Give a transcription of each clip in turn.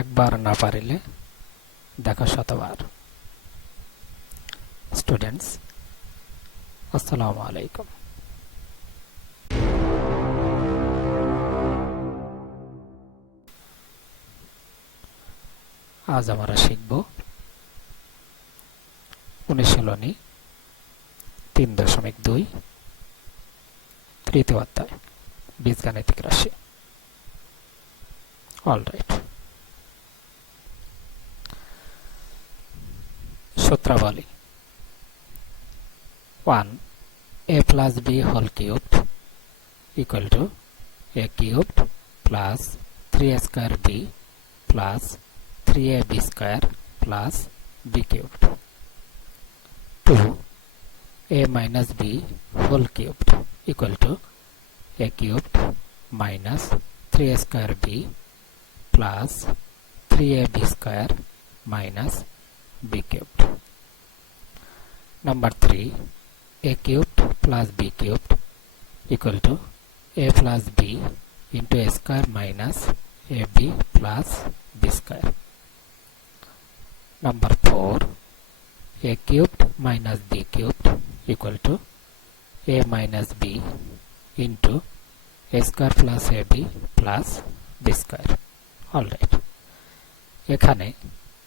একবার না পারিলে দেখো শতবার। স্টুডেন্টস আসসালামু আলাইকুম। আজ আমরা শিখব অনুশীলনী তিন দশমিক দুই, তৃতীয় অধ্যায়, বীজগাণিতিক রাশি। Alright সূত্রাবলী one a plus b whole cubed equal to a cubed plus three a square b plus three a b square plus b cubed two a minus b whole cubed equal to a cubed minus 3a square b plus 3ab square minus b cubed. Number 3 a cubed plus b cubed equal to a plus b into a square minus ab plus b square. Number 4 a cubed minus b cubed equal to a minus b into a square plus ab plus b square. Alright এখানে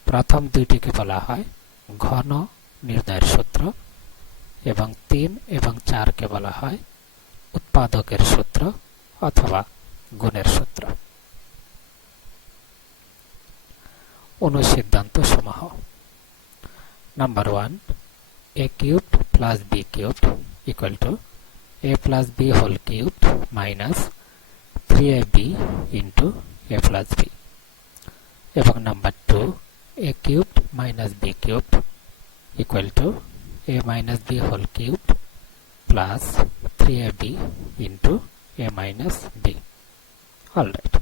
প্রথম দুইটিকে বলা হয় ঘন নির্ণয়ের সূত্র এবং তিন এবং চারকে বলা হয় উৎপাদকের সূত্র অথবা গুণের সূত্র অনুসিদ্ধান্ত সমূহ number one a cubed plus b cubed equal to a plus b whole cubed minus 3ab into a plus b এবং number two a cubed minus b cubed equal to a minus b whole cubed plus 3ab into a minus b. Alright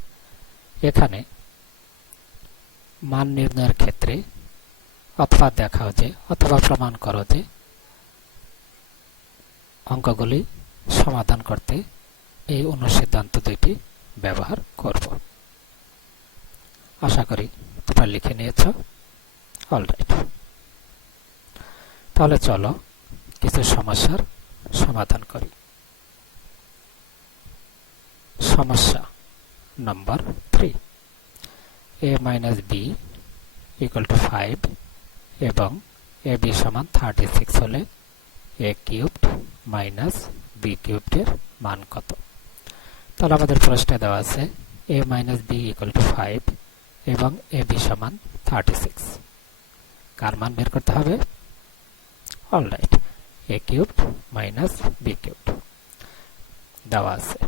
এখানে মান নির্ণয়ের ক্ষেত্রে অথবা দেখাও যে অথবা প্রমাণ করো যে অঙ্কগুলি সমাধান করতে এই অনুসিদ্ধান্ত দুইটি ব্যবহার করব। আশা করি তোমরা লিখে নিয়েছ। অলরাইট তাহলে চলো কিছু সমস্যার সমাধান করি। সমস্যা নম্বর three A minus B equal to five এবং এ বি সমান থার্টি সিক্স হলে এ কিউবড মাইনাস বি কিউবডের মান কত? তাহলে আমাদের প্রশ্নে দেওয়া আছে a minus b equal to five এবং এ বি সমান থার্টি সিক্স কার মান বের করতে হবে? Alright a cubed minus b cubed দেওয়া আছে।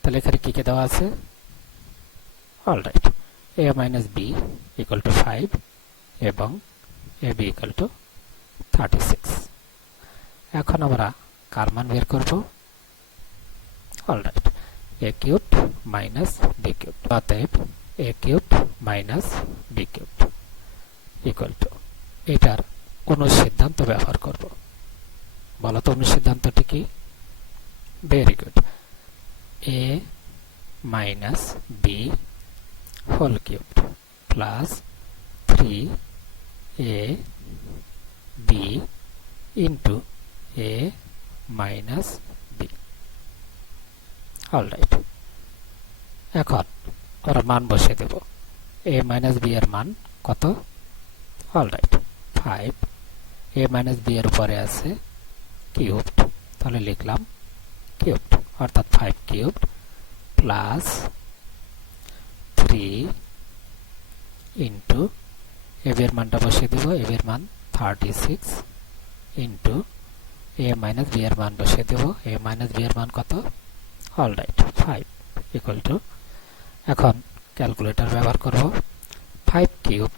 তাহলে এখানে কি কে দেওয়া আছে? Alright a minus b equal to five এবং A B equal to thirty six এখন আমরা কার মান বের করব? Alright A cube minus B cube অতএব A cube minus B cube equal to এটার অনুসিদ্ধান্ত ব্যবহার করব। বলো তো অনুসিদ্ধান্তটি কি? Very good a minus b whole cube plus three a b into a minus b. Alright এখন ওরা মান বসিয়ে দেব। এ মাইনাস বি এর মান কত? Alright five a minus b এর উপরে আছে কিউবড তাহলে লিখলাম কিউবড অর্থাৎ five cubed plus three into এর মানটা বসিয়ে দেব এর মান thirty six into a minus b এর মান বসিয়ে দেব এ মাইনাস বি এর মান কত? All right five equal to এখন ক্যালকুলেটর ব্যবহার করব ফাইভ কিউব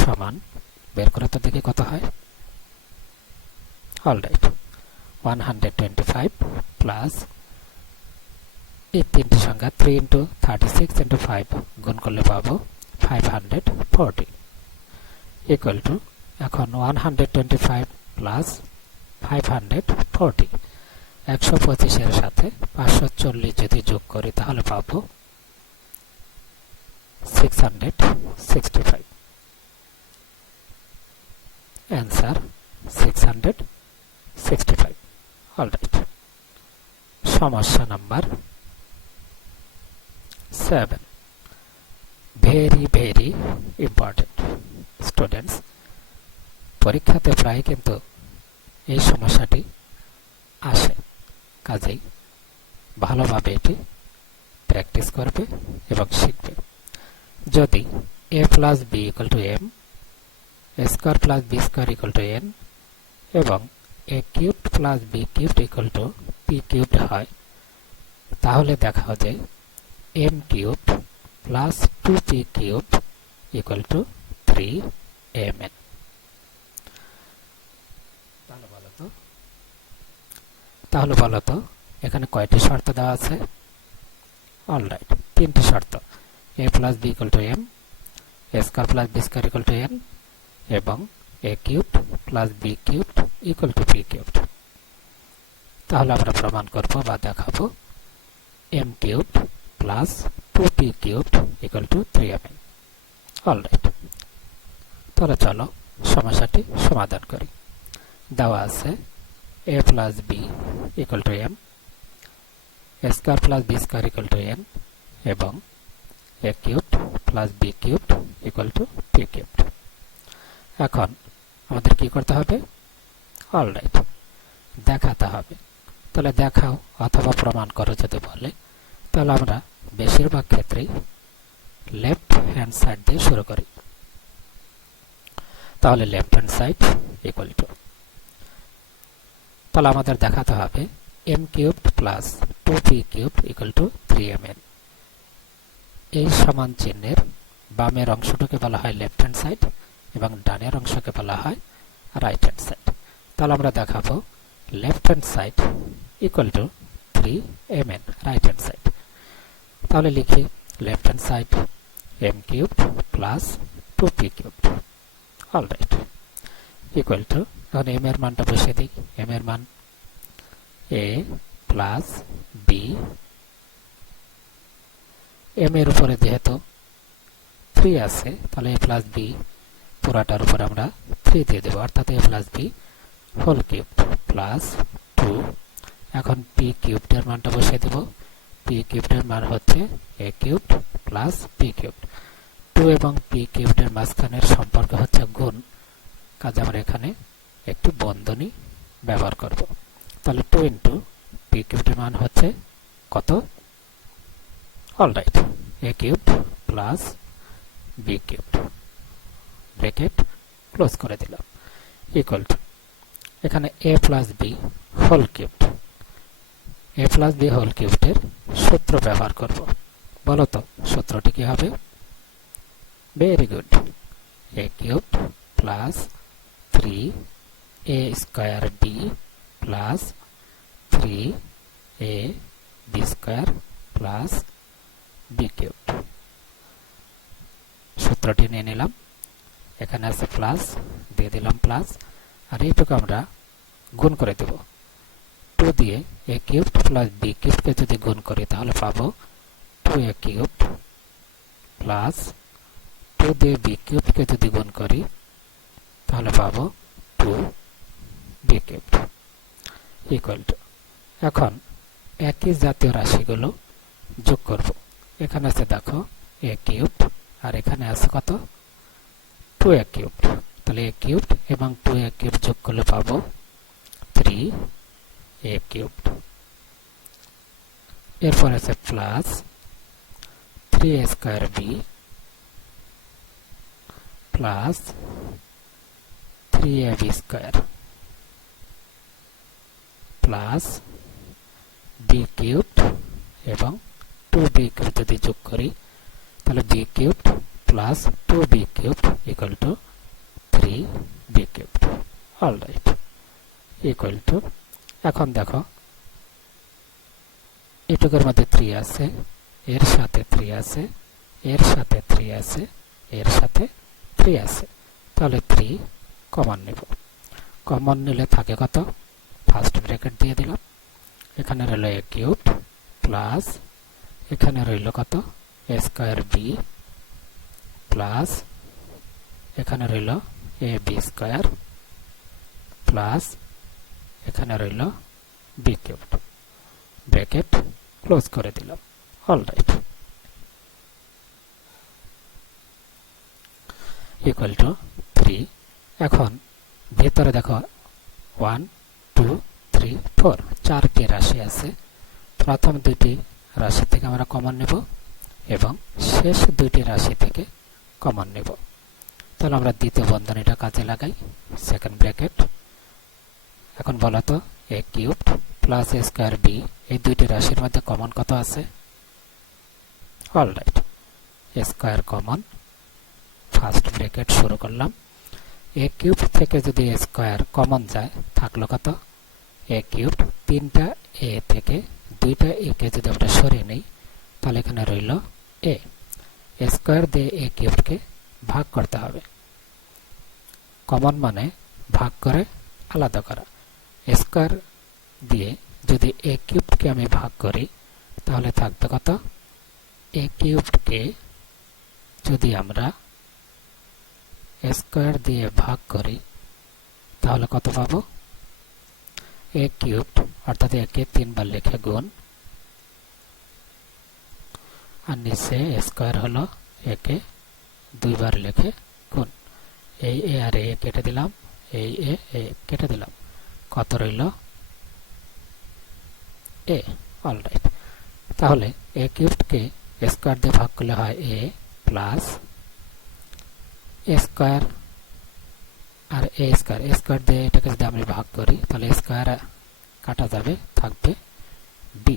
সমান, বের করে তো দেখি কত হয়। Right one hundred twenty five plus এই তিনটি সংখ্যা three into thirty six into five গুণ করলে পাবো five hundred forty equal to এখন one hundred twenty five plus five hundred forty একশো পঁচিশের সাথে পাঁচশো চল্লিশ যদি যোগ করি তাহলে পাবো 665 answer 665 alright সমস্যা নাম্বার 7 ভেরি ভেরি ইম্পর্টেন্ট স্টুডেন্টস পরীক্ষাতে প্রায় কিন্তু এই সমস্যাটি আসে। কাজেই ভালোভাবে এটি প্র্যাকটিস করবে এবং শিখবে। যদি a plus b equal to m square plus b square equal to n এবং a cubed plus b cubed equal to p cubed হয়। তাহলে দেখাও যে m cubed plus two p cubed equal to three m n তাহলে বলো তো। তাহলে বলো তো, এখানে কয়টি শর্ত দেওয়া আছে? অলরাইট তিনটি শর্ত। A plus b equal to m a square plus b square equal to n এবং a cubed plus b cubed equal to p cubed তাহলে আমরা প্রমাণ করব বা দেখাবো m cubed plus two p cubed equal to three m n alright তাহলে চলো সমস্যাটি সমাধান করি। দেওয়া আছে a plus b equal to m square plus b square equal to n এবং a cubed plus b cubed equal to p cubed এখন আমাদের কি করতে হবে? অলরাইট দেখাতে হবে। তাহলে দেখাও অথবা প্রমাণ করো যদি বলে। তাহলে আমরা বেশিরভাগ ক্ষেত্রেই লেফট হ্যান্ড সাইড দিয়ে শুরু করি। তাহলে left hand side equal to তাহলে আমাদের দেখাতে হবে m cubed plus two p cube equal to three m n এই সমান চিহ্নের বামের অংশটাকে বলা হয় লেফট হ্যান্ড সাইড এবং ডানের অংশকে বলা হয় রাইট হ্যান্ড সাইড তাহলে আমরা দেখাবো left hand side equal to three m n right hand side তাহলে লিখি left hand side m cube plus two p cube alright equal to এখন এম এর মানটা বসিয়ে দিই। এম এর মান এ প্লাস বি এম এর উপরে যেহেতু থ্রি আছে, তাহলে এ প্লাস বি পুরাটার উপর আমরা থ্রি দিয়ে দেবো। অর্থাৎ a plus b whole cube plus two এখন পি কিউবটার মানটা বসিয়ে দেব। পি কিউবটার মান হচ্ছে a cube plus p cube two এবং পি কিউবটার মাঝখানের সম্পর্ক হচ্ছে গুণ। কাজে আমরা এখানে একটি বন্ধনী ব্যবহার করব। তাহলে টু ইন্টু পি কিউবটার মান হচ্ছে কত? Alright a cube plus b cube bracket close করে দিলাম। ইকুয়াল টু এখানে a plus b whole cubed a plus b whole কিউবডের সূত্র ব্যবহার করব। বলো তো, সূত্রটি কি হবে? Very good a cube plus three a square b plus three a b square plus b cube সূত্রটি নিয়ে নিলাম। এখানে আছে প্লাস দিয়ে দিলাম প্লাস আর এইটুকু আমরা গুণ করে দেব। টু দিয়ে এ কিউব প্লাস বি কিউবকে যদি গুণ করি, তাহলে পাবো two a cube plus two দিয়ে বি কিউবকে যদি গুণ করি, তাহলে পাবো two b cube equal to এখন একই জাতীয় রাশিগুলো যোগ করব। এখানে আছে দেখো এ কিউব আর এখানে আছে কত? টু এ কিউব তাহলে এ কিউব এবং টু এ কিউব যোগ করলে পাবো থ্রি এ কিউব এরপর আছে plus three a square b plus three a b square plus b cube এবং টু বি কিউব যদি যোগ করি, তাহলে b cube plus two b cube equal to three b cube alright equal to এখন দেখো, এটুকুর মধ্যে থ্রি আছে, এর সাথে থ্রি আছে, এর সাথে থ্রি আছে, এর সাথে থ্রি আছে। তাহলে থ্রি কমন নেব। কমন নিলে থাকে কত? ফার্স্ট ব্র্যাকেট দিয়ে দিলাম। এখানে রইল এ কিউব প্লাস এখানে রইল কত? স্কোয়ার বি প্লাস এখানে রইল এ বি স্কোয়ার প্লাস এখানে রইল বি কিউবড ব্র্যাকেট ক্লোজ করে দিলাম all right. Equal to three এখন ভেতরে দেখো ওয়ান টু থ্রি ফোর চারটি রাশি আছে। প্রথম দুইটি রাশি থেকে আমরা কমন নেব এবং শেষ দুইটি রাশি থেকে কমন নেব। তাহলে আমরা দ্বিতীয় বন্ধনীটা কাজে লাগাই সেকেন্ড ব্র্যাকেট এখন বলো তো a cubed plus a square b এই দুইটি রাশির মধ্যে কমন কত আছে? Alright a square common first bracket শুরু করলাম। এ কিউব থেকে যদি এ স্কোয়ার কমন যায়, থাকল কত? এ কিউব তিনটা এ থেকে দুইটা এ কে যদি আমরা সরিয়ে নিই, তাহলে এখানে রইল এ স্কোয়ার দিয়ে এ কিউবকে ভাগ করতে হবে। কমন মানে ভাগ করে আলাদা করা। স্কোয়ার দিয়ে যদি এ কিউবকে আমি ভাগ করি, তাহলে থাকবে কত? এ কিউবকে যদি আমরা স্কোয়ার দিয়ে ভাগ করি, তাহলে কত পাবো? এ কিউব অর্থাৎ একে তিনবার লিখে গুণ। আর নিচে স্কোয়ার হলো একে দুইবার লিখে গুণ। এই এ আর এ কেটে দিলাম, এই এ এ কেটে দিলাম। কত রইল? এ অল রাইট তাহলে এ কিউবকে স্কোয়ার দিয়ে ভাগ করলে হয় এ প্লাস এ স্কোয়ার আর এ স্কোয়ার। এ স্কোয়ার দিয়ে এটাকে যদি আমি ভাগ করি, তাহলে স্কোয়ার কাটা যাবে, থাকবে বি।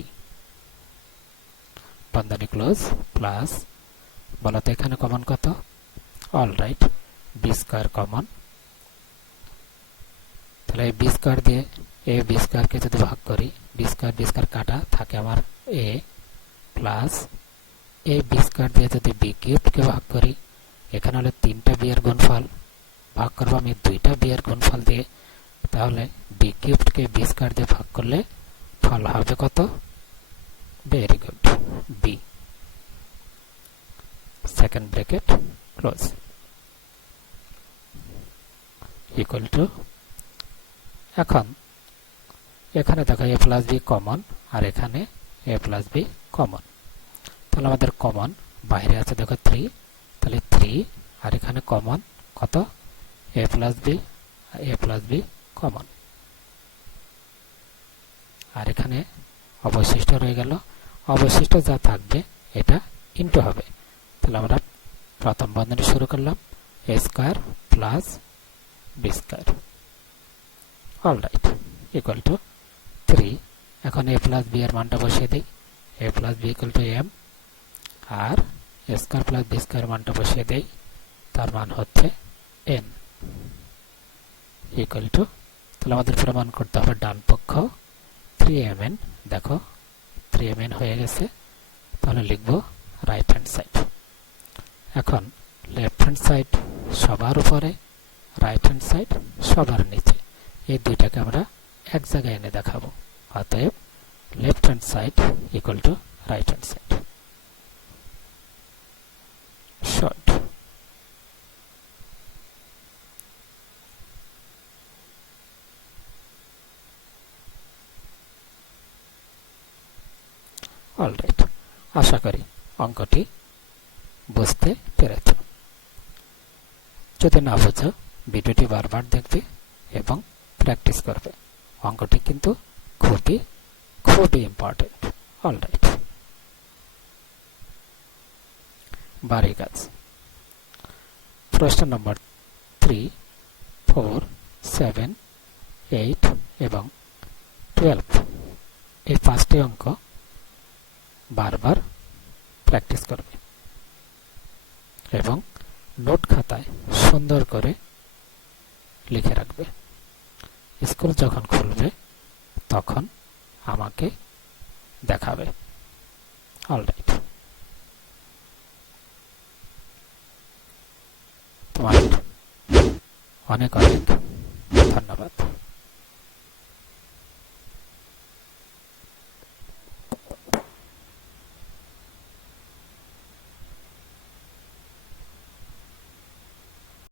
বন্ধনী ক্লোজ প্লাস বলতো এখানে কমন কত? All right b square common তাহলে এই বি স্কোয়ার দিয়ে এ বি স্কোয়ারকে যদি ভাগ করি বি স্কোয়ার বি স্কোয়ার কাটা থাকে আমার a plus a b square দিয়ে যদি বি কিউবকে ভাগ করি, এখানে হলো তিনটা বিয়ের গুণফল। ভাগ করব আমি দুইটা বিয়ের গুণফল দিয়ে, তাহলে বি কিউবকে বি স্কোয়ার দিয়ে ভাগ করলে ফল হবে কত? Very good b second bracket close equal to এখন, এখানে দেখো এ প্লাস বি কমন আর এখানে এ প্লাস বি কমন তাহলে আমাদের কমন বাইরে আছে দেখো থ্রি তাহলে থ্রি আর এখানে কমন কত? A plus b a plus b common আর এখানে অবশিষ্ট রয়ে গেল। অবশিষ্ট যা থাকবে, এটা ইন্টু হবে। তাহলে আমরা প্রথম বন্ধনী শুরু করলাম a square plus b square all right equal to three এখন এ প্লাস বি এর মানটা বসিয়ে দিই। A plus b equal to m R a square plus b square মানটা বসিয়ে দেই। তার মান হচ্ছে এন ইকুয়াল টু তাহলে আমাদের প্রমাণ করতে হবে ডান পক্ষ। থ্রি এম এন দেখো থ্রি এম এন হয়ে গেছে। তাহলে লিখব রাইট হ্যান্ড সাইড এখন লেফট হ্যান্ড সাইড সবার উপরে রাইট হ্যান্ড সাইড সবার নিচে। এই দুইটাকে আমরা এক জায়গায় এনে দেখাবো। অতএব left hand side equal to right hand side short alright আশা করি যদি না বোঝো, ভিডিওটি বারবার দেখবে এবং প্র্যাকটিস করবে। অঙ্কটি কিন্তু খুবই খুবই ইম্পর্টেন্ট অলরাইট বাড়ি গাছ প্রশ্ন নম্বর থ্রি ফোর সেভেন এইট এবং টুয়েলভ এই পাঁচটি অঙ্ক বারবার প্র্যাকটিস করবে এবং নোট খাতায় সুন্দর করে লিখে রাখবে। স্কুল যখন খুলবে, তখন আমাকে দেখাবে। অলরাইট তোমার অনেক অনেক ধন্যবাদ।